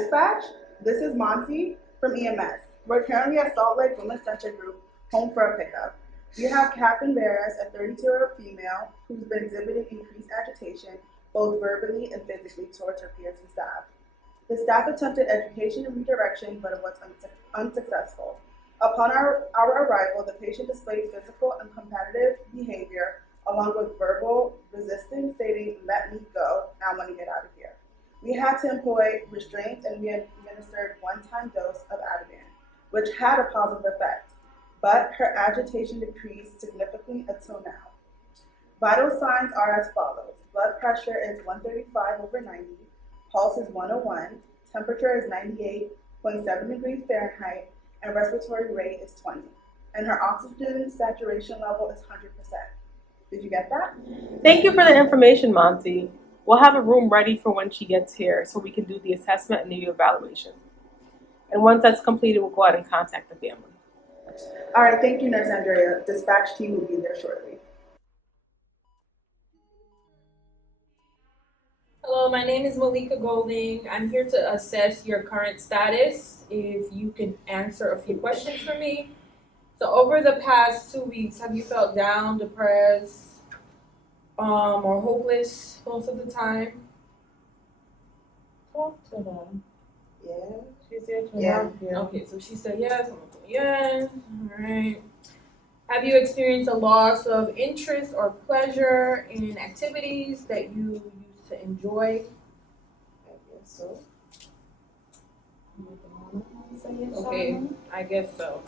Dispatch, this is Monty from EMS. We're currently at Salt Lake Women's Center Group, home for a pickup. We have Captain Barras, a 32-year-old female who's been exhibiting increased agitation, both verbally and physically, towards her peers and staff. The staff attempted education and redirection, but it was unsuccessful. Upon our arrival, the patient displayed physical and competitive behavior, along with verbal resistance, stating, "Let me go, I want to get out of here." We had to employ restraints, and we administered one-time dose of Ativan, which had a positive effect, but her agitation decreased significantly until now. Vital signs are as follows. Blood pressure is 135/90, pulse is 101, temperature is 98.7 degrees Fahrenheit, and respiratory rate is 20. And her oxygen saturation level is 100%. Did you get that? Thank you for the information, Monty. We'll have a room ready for when she gets here so we can do the assessment and the evaluation. And once that's completed, we'll go out and contact the family. All right, thank you, Nurse Andrea. Dispatch team will be there shortly. Hello, my name is Malika Golding. I'm here to assess your current status. If you can answer a few questions for me. So over the past 2 weeks, have you felt down, depressed, or hopeless most of the time? Talk to her. Yeah, she's here to Yeah. help you. Okay, so she said yes. I'm gonna say yes. All right. Have you experienced a loss of interest or pleasure in activities that you used to enjoy? I guess so. Say yes or Okay, no? I guess so.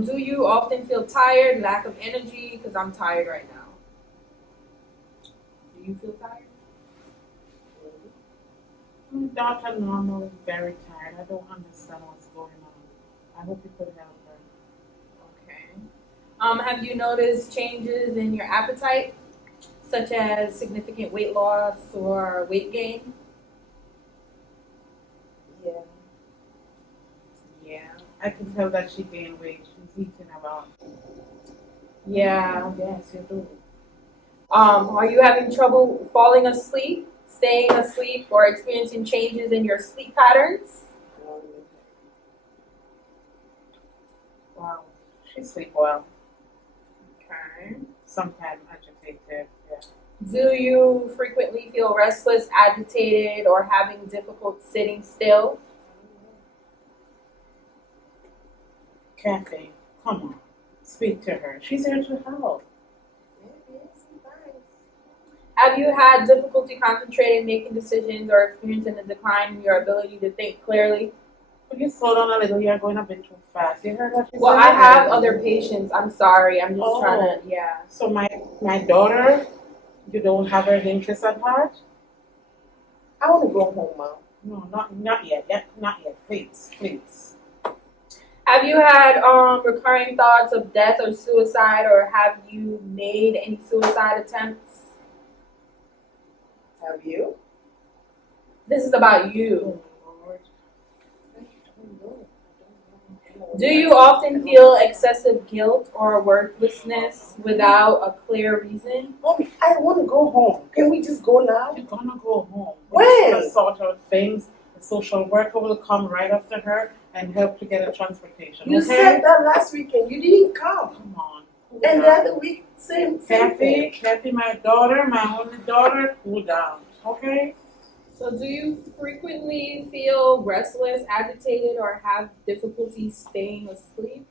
Do you often feel tired, lack of energy? Because I'm tired right now. Do you feel tired? My daughter normally very tired. I don't understand what's going on. I hope you could help her. Okay. Have you noticed changes in your appetite, such as significant weight loss or weight gain? Yeah. Yeah. I can tell that she gained weight. She's eating a lot. Yeah. Yes, you do. Are you having trouble falling asleep, staying asleep, or experiencing changes in your sleep patterns? Wow. She sleep well. Okay. Sometimes agitated. Yeah. Do you frequently feel restless, agitated, or having difficult sitting still? Kathy, come on. Speak to her. She's here to help. Have you had difficulty concentrating, making decisions, or experiencing a decline in your ability to think clearly? Could you slow down a little? You're going a bit too fast. You heard what she Well, said? I have other patients. I'm sorry. I'm just trying to, yeah. So my daughter, you don't have her interest at heart? I want to go home, Mom. No, not yet. Not yet. Please. Have you had recurring thoughts of death or suicide, or have you made any suicide attempts? Have you? This is about you. Do you often feel excessive guilt or worthlessness without a clear reason? Mommy, I want to go home. Can we just go now? You're gonna go home. When? We're gonna sort out things. The social worker will come right after her and help to get a transportation. You okay? said that last weekend. You didn't come. Come on. Cool And the down. other week, same thing. Kathy, my daughter, my only daughter, cool down. Okay? So do you frequently feel restless, agitated, or have difficulty staying asleep?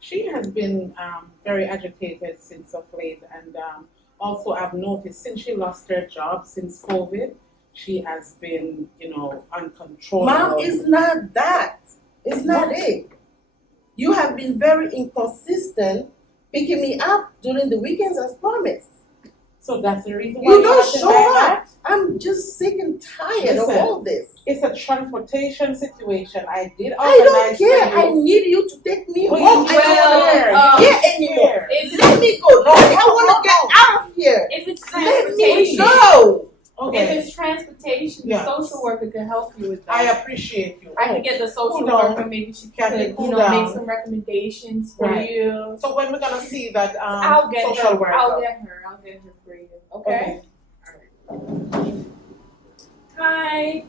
She has been very agitated since of late, and also I've noticed since she lost her job since COVID, she has been, uncontrollable. Mom, it's not that. It's not it. You have been very inconsistent picking me up during the weekends as promised. So that's the reason why You you're don't acting show like up. that? I'm just sick and tired of Listen. all this. It's a transportation situation. I did I don't organize care. for I you. need you to take me Well, home. you I don't care anymore. Let me go. No, I want to get out of here. If it's Let me transportation, go. Okay. if it's transportation, Yeah. the social worker can help you with that. I appreciate you. I can get the social Cool down. worker. Maybe she Kathy, could, cool make down. some recommendations for Right. you. So when we're gonna see that I'll get social her. worker? I'll get her for you. Okay. All right. Hi.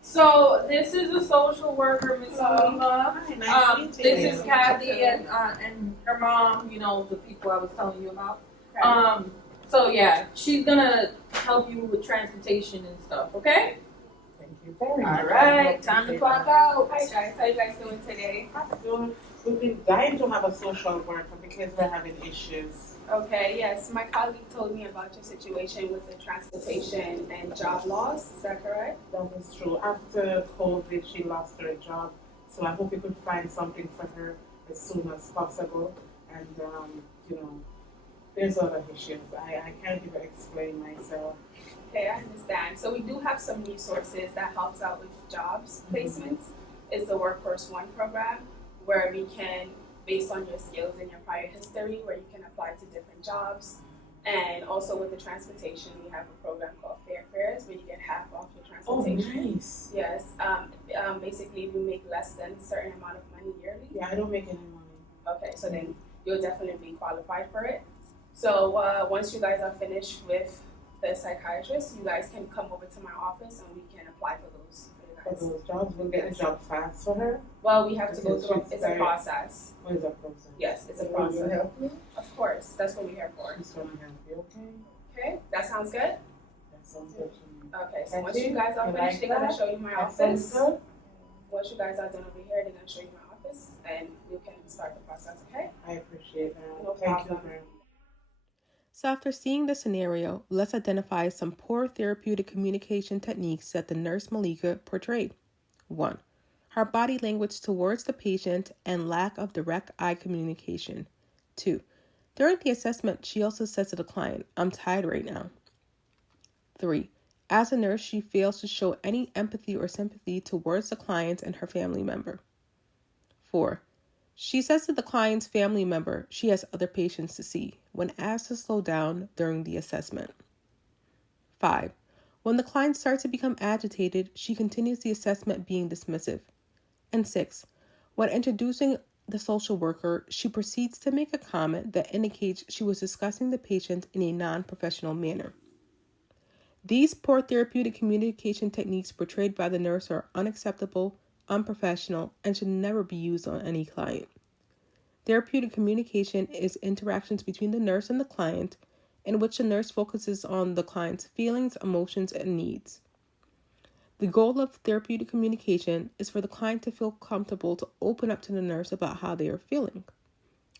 So this is a social worker, Miss Alima. Hi, nice to meet you. This is Kathy and her mom. You know, the people I was telling you about. So yeah, she's gonna help you with transportation and stuff. Okay. Thank you very much. All right. Time to clock out. Hi guys. How you guys doing today? We've been dying to have a social worker because we're having issues. Okay, yes, my colleague told me about your situation with the transportation and job loss, is that correct? That is true. After COVID, she lost her job, so I hope you could find something for her as soon as possible. And you know, there's other issues. I can't even explain myself. Okay, I understand. So we do have some resources that helps out with jobs placements. It's the Workforce One program where we can, based on your skills and your prior history, where you can apply to different jobs. And also with the transportation, we have a program called Fair Fares where you get half off your transportation. Oh, nice. Yes. Basically, if you make less than a certain amount of money yearly. Yeah, I don't make any money. Okay, so then you'll definitely be qualified for it. So once you guys are finished with the psychiatrist, you guys can come over to my office and we can apply for those for you For guys. those jobs, we'll get a job fast for her. Well, we have to go Because through, she's it's a very- process. What is that process? Yes, it's a Will you process. help me? Of course, that's what we're here for. She's gonna help you, okay? Okay, that sounds good? That sounds good to me. Okay, so Thank once you. you guys are You finished, like they're gonna that? show you my That sounds office. good. Once you guys are done over here, they're gonna show you my office and you can start the process, okay? I appreciate that. No Thank you problem. very much. So after seeing the scenario, let's identify some poor therapeutic communication techniques that the nurse Malika portrayed. 1. Her body language towards the patient and lack of direct eye communication. 2. During the assessment, she also says to the client, "I'm tired right now." 3. As a nurse, she fails to show any empathy or sympathy towards the client and her family member. 4. She says to the client's family member she has other patients to see when asked to slow down during the assessment. 5. When the client starts to become agitated, she continues the assessment being dismissive. And 6. When introducing the social worker, she proceeds to make a comment that indicates she was discussing the patient in a non-professional manner. These poor therapeutic communication techniques portrayed by the nurse are unacceptable, unprofessional, and should never be used on any client. Therapeutic communication is interactions between the nurse and the client, in which the nurse focuses on the client's feelings, emotions, and needs. The goal of therapeutic communication is for the client to feel comfortable to open up to the nurse about how they are feeling.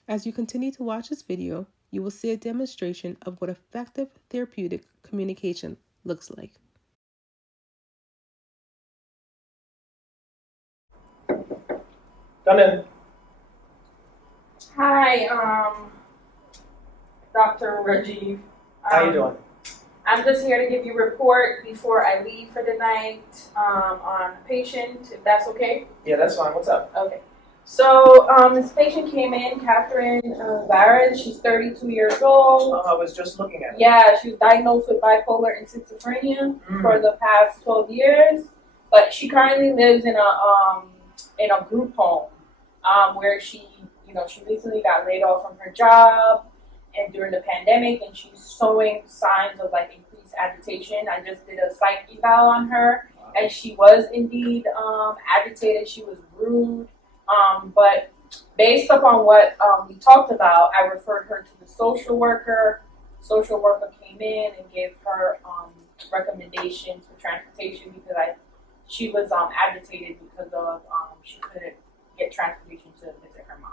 As you continue to watch this video, you will see a demonstration of what effective therapeutic communication looks like. Come in. Hi, Dr. Rajiv. How you doing? I'm just here to give you a report before I leave for the night on a patient, if that's okay. Yeah, that's fine. What's up? Okay. So this patient came in, Catherine Varez. She's 32 years old. I was just looking at it. Yeah, she was diagnosed with bipolar and schizophrenia for the past 12 years, but she currently lives in a group home where she recently got laid off from her job and during the pandemic, and she's showing signs of like increased agitation. I just did a psych eval on her, and she was indeed agitated. She was rude, but based upon what we talked about, I referred her to the social worker. Social worker came in and gave her recommendations for transportation because she was agitated because of she couldn't get transportation to visit her mom.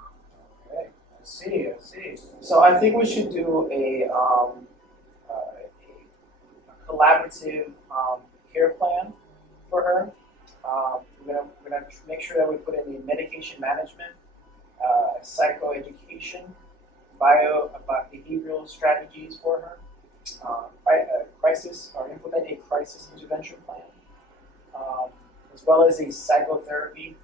Okay, I see. So I think we should do a collaborative care plan for her. We're gonna make sure that we put in the medication management, psychoeducation, behavioral strategies for her, implement a crisis intervention plan, as well as a psychotherapy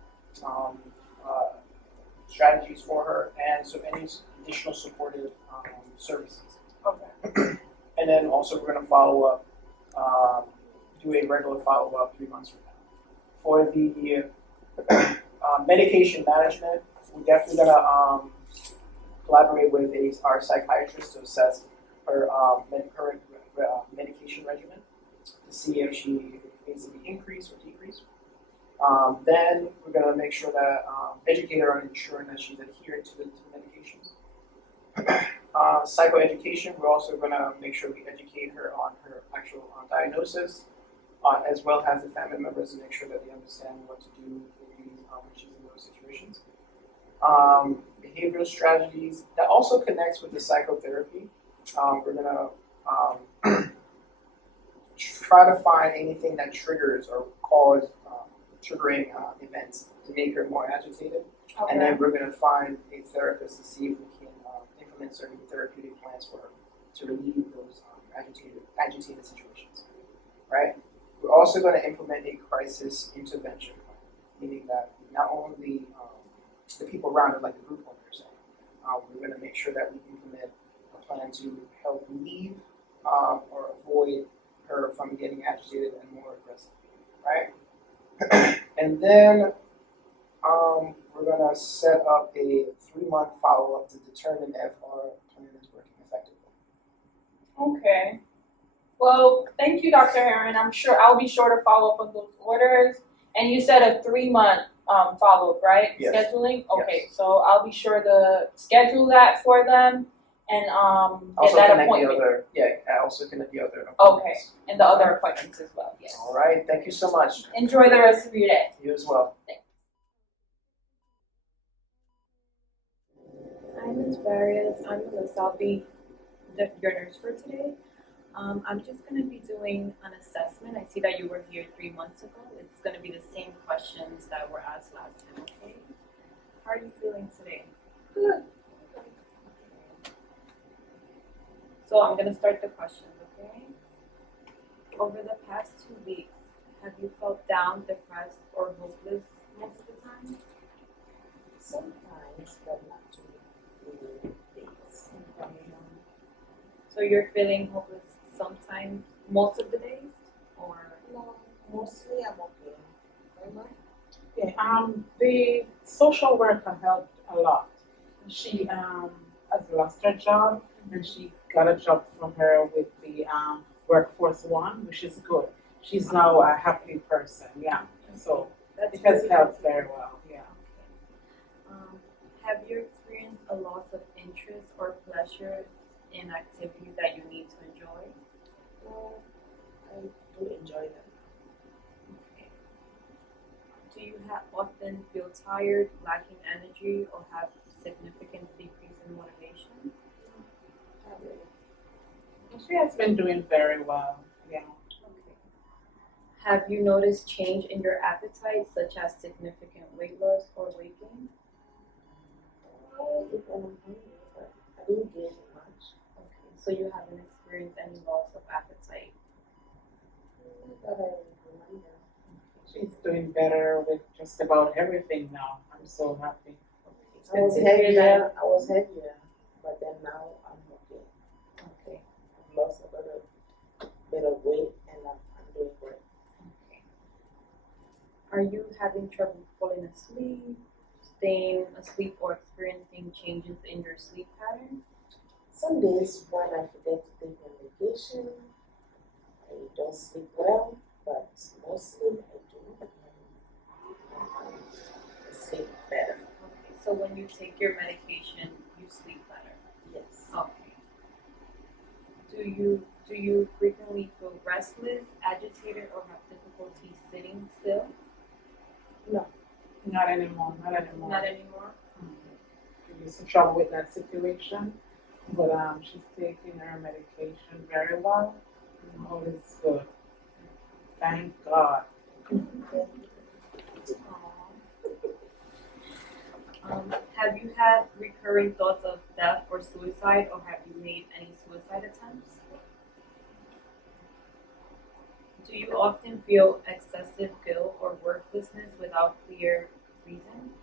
strategies for her, and so any additional supportive services. Okay. And then also we're going to follow up, do a regular follow up 3 months from now. For the medication management, we're definitely going to collaborate with our psychiatrist to assess her medication regimen see if she needs to be increased or decreased. Then we're going to make sure that educate her on ensuring that she's adherent to the medications. Psychoeducation, we're also going to make sure we educate her on her actual diagnosis, as well as the family members to make sure that they understand what to do when she's in those situations. Behavioral strategies, that also connects with the psychotherapy. We're going to try to find anything that triggers or cause triggering events to make her more agitated. Okay. And then we're going to find a therapist to see if we can implement certain therapeutic plans for her to relieve those agitated situations, right? We're also going to implement a crisis intervention plan, meaning that not only the people around her, like the group home you're saying, we're going to make sure that we implement a plan to help relieve or avoid her from getting agitated and more aggressive, right? And then we're going to set up a 3-month follow-up to determine if our plan is working effectively. Okay. Well, thank you, Dr. Heron. I'm sure I'll be sure to follow up on those orders. And you said a 3-month follow-up, right? Yes. Scheduling? Okay, Yes. so I'll be sure to schedule that for them and get Also that connect appointment. I also connect the other Okay, appointments. and the other appointments as well, yes. All right, thank you so much. Enjoy the rest of your day. You as well. Hi, Ms. Barrios. I'm Melissa. I'll be your nurse for today. I'm just going to be doing an assessment. I see that you were here 3 months ago. It's going to be the same questions that were asked last time, okay? How are you feeling today? Good. So I'm going to start the questions, okay? Over the past 2 weeks, have you felt down, depressed, or hopeless most of the time? Sometimes, but not too many days. So you're feeling hopeless sometimes, most of the days, or? No, mostly I'm okay. Am I? Yeah, the social worker helped a lot. She has lost her job and she got a job from her with the Workforce One, which is good. She's now a happy person, yeah. So That's it has really helped good. very well, yeah. Have you experienced a loss of interest or pleasure in activities that you need to enjoy? No, I do enjoy them. Okay. Do you often feel tired, lacking energy, or have significant decrease in motivation? Not really. She has been doing very well, yeah. Okay. Have you noticed change in your appetite, such as significant weight loss or weight gain? Well, if I'm hungry, but I didn't gain much. Okay, so you haven't experienced any loss of appetite. Not that I remember. She's doing better with just about everything now. I'm so happy. I was heavier, but then now I'm okay. Okay. I've lost a bit of weight and I'm doing good. Okay. Are you having trouble falling asleep, staying asleep, or experiencing changes in your sleep pattern? Some days when I forget to take my medication, I don't sleep well, but mostly I do. I sleep better. Okay, so when you take your medication, you sleep better. Yes. Okay. Do you frequently feel restless, agitated, or have difficulty sitting still? No. Not anymore, not anymore. Not anymore. She used to trouble with that situation, but she's taking her medication very well. All is good. Thank God. Have you had recurring thoughts of death or suicide, or have you made any suicide attempts? Do you often feel excessive guilt or worthlessness without clear reason?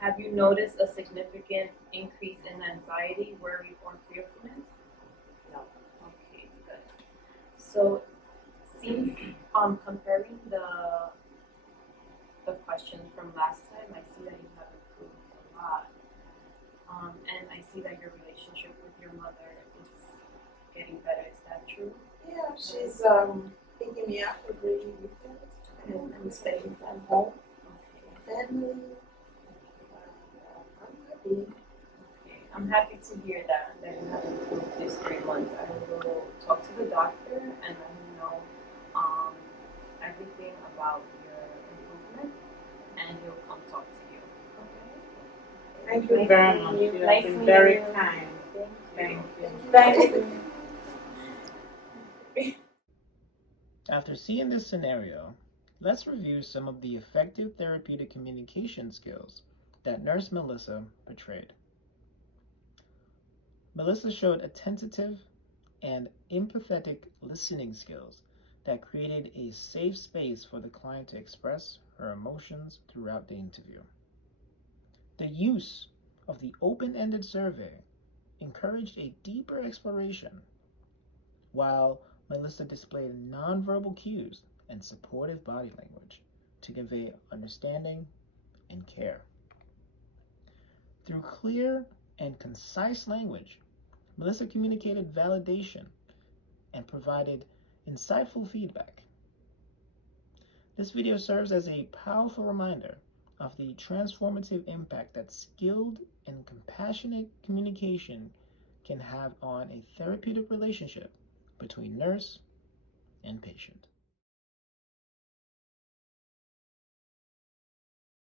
Have you noticed a significant increase in anxiety, worry, or fearfulness? No. Okay, good. So, since comparing the questions from last time, I see that you have improved a lot, and I see that your relationship with your mother getting better. Is that true? Yeah, she's picking me up every weekend and I'm spending time home, family. I'm happy. Okay. I'm happy to hear that you have improved this 3 months. I will talk to the doctor and let him know everything about your improvement, and he'll come talk to you. Okay? Thank you Nice very meeting much. you. You have Nice been meeting very you. kind. Thank you. Thank you. Thank you. After seeing this scenario, let's review some of the effective therapeutic communication skills that Nurse Melissa portrayed. Melissa showed attentive and empathetic listening skills that created a safe space for the client to express her emotions throughout the interview. The use of the open-ended survey encouraged a deeper exploration, while Melissa displayed nonverbal cues and supportive body language to convey understanding and care. Through clear and concise language, Melissa communicated validation and provided insightful feedback. This video serves as a powerful reminder of the transformative impact that skilled and compassionate communication can have on a therapeutic relationship between nurse and patient.